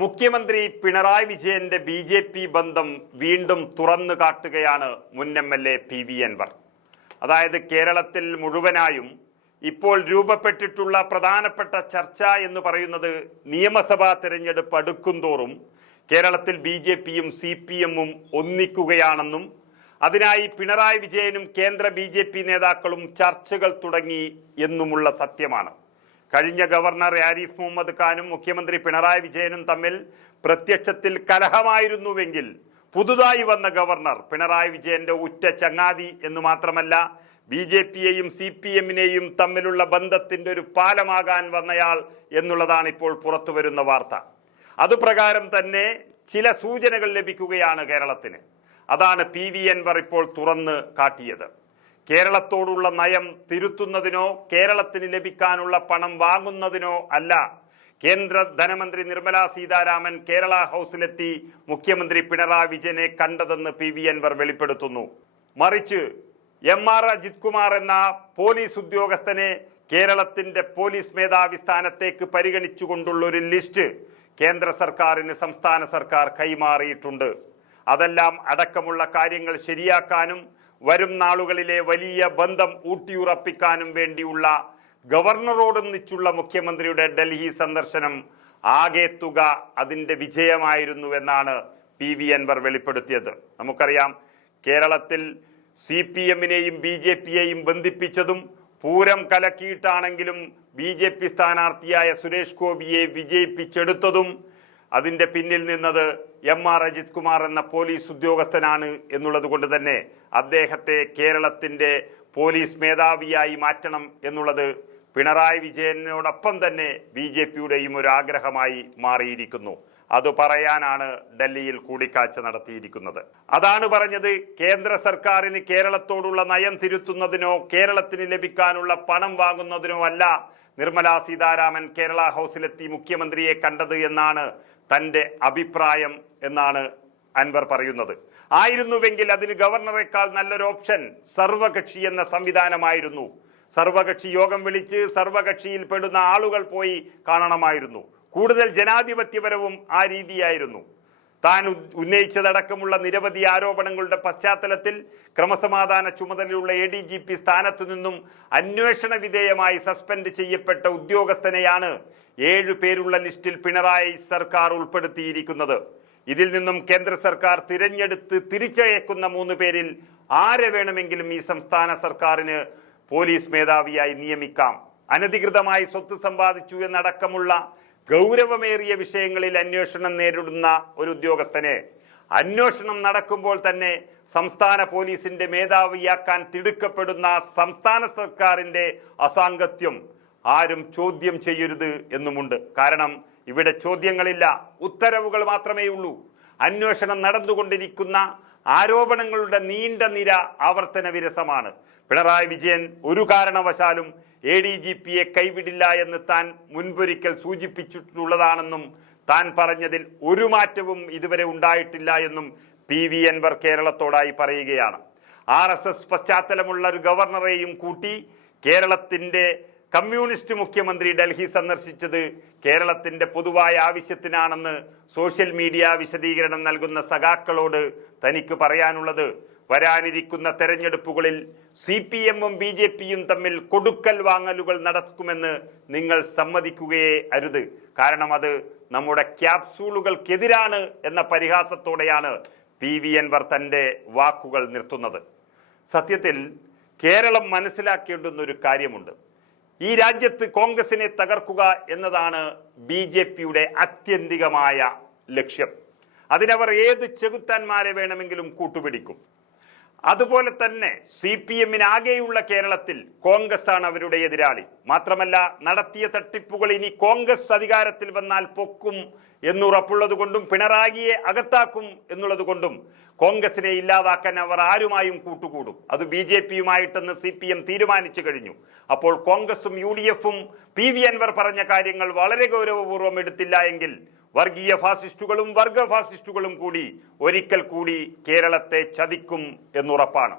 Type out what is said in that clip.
മുഖ്യമന്ത്രി പിണറായി വിജയന്റെ ബി.ജെ.പി. ബന്ധം വീണ്ടും തുറന്നു കാട്ടുകയാണ് മുൻ എം.എൽ.എ. പി.വി. അൻവർ. അതായത് കേരളത്തിൽ മുഴുവനായും ഇപ്പോൾ രൂപപ്പെട്ടിട്ടുള്ള പ്രധാനപ്പെട്ട ചർച്ച എന്ന് പറയുന്നത് നിയമസഭാ തെരഞ്ഞെടുപ്പ് അടുക്കുംതോറും കേരളത്തിൽ ബി.ജെ.പിയും സി.പി.എമ്മും ഒന്നിക്കുകയാണെന്നും അതിനായി പിണറായി വിജയനും കേന്ദ്ര ബി.ജെ.പി. നേതാക്കളും ചർച്ചകൾ തുടങ്ങി എന്നുമുള്ള സത്യമാണ്. കഴിഞ്ഞ ഗവർണർ ആരിഫ് മുഹമ്മദ് ഖാനും മുഖ്യമന്ത്രി പിണറായി വിജയനും തമ്മിൽ പ്രത്യക്ഷത്തിൽ കലഹമായിരുന്നുവെങ്കിൽ പുതുതായി വന്ന ഗവർണർ പിണറായി വിജയന്റെ ഉറ്റ ചങ്ങാതി എന്ന് മാത്രമല്ല ബി.ജെ.പിയെയും സി.പി.എമ്മിനെയും തമ്മിലുള്ള ബന്ധത്തിന്റെ ഒരു പാലമാകാൻ വന്നയാൾ എന്നുള്ളതാണ് ഇപ്പോൾ പുറത്തുവരുന്ന വാർത്ത. അതുപ്രകാരം തന്നെ ചില സൂചനകൾ ലഭിക്കുകയാണ് കേരളത്തിന്. അതാണ് പി.വി. അൻവർ ഇപ്പോൾ തുറന്ന് കാട്ടിയത്. കേരളത്തോടുള്ള നയം തിരുത്തുന്നതിനോ കേരളത്തിന് ലഭിക്കാനുള്ള പണം വാങ്ങുന്നതിനോ അല്ല കേന്ദ്ര ധനമന്ത്രി നിർമ്മല സീതാരാമൻ കേരള ഹൗസിലെത്തി മുഖ്യമന്ത്രി പിണറായി വിജയനെ കണ്ടതെന്ന് പി.വി. അൻവർ വെളിപ്പെടുത്തുന്നു. മറിച്ച് എം.ആർ. അജിത് കുമാർ എന്ന പോലീസ് ഉദ്യോഗസ്ഥനെ കേരളത്തിന്റെ പോലീസ് മേധാവി സ്ഥാനത്തേക്ക് പരിഗണിച്ചുകൊണ്ടുള്ള ഒരു ലിസ്റ്റ് കേന്ദ്ര സർക്കാരിന് സംസ്ഥാന സർക്കാർ കൈമാറിയിട്ടുണ്ട്. അതെല്ലാം അടക്കമുള്ള കാര്യങ്ങൾ ശരിയാക്കാനും വരും നാളുകളിലെ വലിയ ബന്ധം ഊട്ടിയുറപ്പിക്കാനും വേണ്ടിയുള്ള ഗവർണറോടൊന്നിച്ചുള്ള മുഖ്യമന്ത്രിയുടെ ഡൽഹി സന്ദർശനം ആകെ തുക അതിന്റെ വിജയമായിരുന്നു എന്നാണ് പി.വി. അൻവർ വെളിപ്പെടുത്തിയത്. നമുക്കറിയാം, കേരളത്തിൽ സി.പി.എമ്മിനെയും ബി.ജെ.പിയെയും ബന്ധിപ്പിച്ചതും പൂരം കലക്കിയിട്ടാണെങ്കിലും ബി.ജെ.പി. സ്ഥാനാർത്ഥിയായ സുരേഷ് ഗോപിയെ വിജയിപ്പിച്ചെടുത്തതും അതിന്റെ പിന്നിൽ നിന്നത് എം.ആർ. അജിത് കുമാർ എന്ന പോലീസ് ഉദ്യോഗസ്ഥനാണ് എന്നുള്ളത് കൊണ്ട് തന്നെ അദ്ദേഹത്തെ കേരളത്തിന്റെ പോലീസ് മേധാവിയായി മാറ്റണം എന്നുള്ളത് പിണറായി വിജയനോടൊപ്പം തന്നെ ബി.ജെ.പിയുടെയും ഒരു ആഗ്രഹമായി മാറിയിരിക്കുന്നു. അത് പറയാനാണ് ഡൽഹിയിൽ കൂടിക്കാഴ്ച നടത്തിയിരിക്കുന്നത്. അതാണ് പറഞ്ഞത്, കേന്ദ്ര സർക്കാരിന് കേരളത്തോടുള്ള നയം തിരുത്തുന്നതിനോ കേരളത്തിന് ലഭിക്കാനുള്ള പണം വാങ്ങുന്നതിനോ അല്ല നിർമ്മല സീതാരാമൻ കേരള ഹൗസിലെത്തി മുഖ്യമന്ത്രിയെ കണ്ടത് എന്നാണ് തന്റെ അഭിപ്രായം എന്നാണ് അൻവർ പറയുന്നത്. ആയിരുന്നുവെങ്കിൽ അതിന് ഗവർണറെക്കാൾ നല്ലൊരു ഓപ്ഷൻ സർവകക്ഷി എന്ന സംവിധാനമായിരുന്നു. സർവകക്ഷി യോഗം വിളിച്ച് സർവകക്ഷിയിൽ പെടുന്ന ആളുകൾ പോയി കാണണമായിരുന്നു. കൂടുതൽ ജനാധിപത്യപരവും ആ രീതിയായിരുന്നു. താൻ ഉന്നയിച്ചതടക്കമുള്ള നിരവധി ആരോപണങ്ങളുടെ പശ്ചാത്തലത്തിൽ ക്രമസമാധാന ചുമതലയുള്ള ADGP സ്ഥാനത്തു നിന്നും അന്വേഷണ വിധേയമായി സസ്പെൻഡ് ചെയ്യപ്പെട്ട ഉദ്യോഗസ്ഥനെയാണ് 7 പേരുള്ള ലിസ്റ്റിൽ പിണറായി സർക്കാർ ഉൾപ്പെടുത്തിയിരിക്കുന്നത്. ഇതിൽ നിന്നും കേന്ദ്ര സർക്കാർ തിരഞ്ഞെടുത്ത് തിരിച്ചയക്കുന്ന 3 പേരിൽ ആരെ വേണമെങ്കിലും ഈ സംസ്ഥാന സർക്കാരിന് പോലീസ് മേധാവിയായി നിയമിക്കാം. അനധികൃതമായി സ്വത്ത് സമ്പാദിച്ചു എന്നടക്കമുള്ള ഗൗരവമേറിയ വിഷയങ്ങളിൽ അന്വേഷണം നേരിടുന്ന ഒരു ഉദ്യോഗസ്ഥനെ അന്വേഷണം നടക്കുമ്പോൾ തന്നെ സംസ്ഥാന പോലീസിന്റെ മേധാവിയാക്കാൻ തിടുക്കപ്പെടുന്ന സംസ്ഥാന സർക്കാരിന്റെ അസാംഗത്യം ആരും ചോദ്യം ചെയ്യരുത് എന്നുമുണ്ട്. കാരണം ഇവിടെ ചോദ്യങ്ങളില്ല, ഉത്തരവുകൾ മാത്രമേ ഉള്ളൂ. അന്വേഷണം നടന്നുകൊണ്ടിരിക്കുന്ന ആരോപണങ്ങളുടെ നീണ്ട നിര ആവർത്തന വിരസമാണ്. പിണറായി വിജയൻ ഒരു കാരണവശാലും ADGPയെ കൈവിടില്ല എന്ന് താൻ മുൻപൊരിക്കൽ സൂചിപ്പിച്ചിട്ടുള്ളതാണെന്നും താൻ പറഞ്ഞതിൽ ഒരു മാറ്റവും ഇതുവരെ ഉണ്ടായിട്ടില്ല എന്നും പി.വി. അൻവർ കേരളത്തോടായി പറയുകയാണ്. RSS പശ്ചാത്തലമുള്ള ഒരു ഗവർണറെയും കൂട്ടി കേരളത്തിന്റെ കമ്മ്യൂണിസ്റ്റ് മുഖ്യമന്ത്രി ഡൽഹി സന്ദർശിച്ചത് കേരളത്തിന്റെ പൊതുവായ ആവശ്യത്തിനാണെന്ന് സോഷ്യൽ മീഡിയ വിശദീകരണം നൽകുന്ന സഖാക്കളോട് തനിക്ക് പറയാനുള്ളത്, വരാനിരിക്കുന്ന തെരഞ്ഞെടുപ്പുകളിൽ CPM-ഉം ബി.ജെ.പിയും തമ്മിൽ കൊടുക്കൽ വാങ്ങലുകൾ നടക്കുമെന്ന് നിങ്ങൾ സമ്മതിക്കുകയേ അരുത്. കാരണം അത് നമ്മുടെ ക്യാപ്സൂളുകൾക്കെതിരാണ് എന്ന പരിഹാസത്തോടെയാണ് പി.വി. അൻവർ തന്റെ വാക്കുകൾ നിർത്തുന്നത്. സത്യത്തിൽ കേരളം മനസ്സിലാക്കേണ്ടുന്ന ഒരു കാര്യമുണ്ട്. ഈ രാജ്യത്ത് കോൺഗ്രസിനെ തകർക്കുക എന്നതാണ് ബി.ജെ.പിയുടെ ആത്യന്തികമായ ലക്ഷ്യം. അതിനവർ ഏത് ചെകുത്താന്മാരെ വേണമെങ്കിലും കൂട്ടുപിടിക്കും. അതുപോലെ തന്നെ CPM-നാകെയുള്ള കേരളത്തിൽ കോൺഗ്രസ് ആണ് അവരുടെ എതിരാളി. മാത്രമല്ല, നടത്തിയ തട്ടിപ്പുകൾ ഇനി കോൺഗ്രസ് അധികാരത്തിൽ വന്നാൽ പൊക്കും എന്നുറപ്പുള്ളത് കൊണ്ടും പിണറായിയെ അകത്താക്കും എന്നുള്ളത് കൊണ്ടും കോൺഗ്രസിനെ ഇല്ലാതാക്കാൻ അവർ ആരുമായും കൂട്ടുകൂടും. അത് ബി.ജെ.പിയുമായിട്ടെന്ന് CPM തീരുമാനിച്ചു കഴിഞ്ഞു. അപ്പോൾ കോൺഗ്രസും UDF-ഉം പി.വി. അൻവർ പറഞ്ഞ കാര്യങ്ങൾ വളരെ ഗൗരവപൂർവ്വം എടുത്തില്ല എങ്കിൽ വർഗീയ ഫാസിസ്റ്റുകളും വർഗ ഫാസിസ്റ്റുകളും കൂടി ഒരിക്കൽ കൂടി കേരളത്തെ ചതിക്കും എന്നുറപ്പാണ്.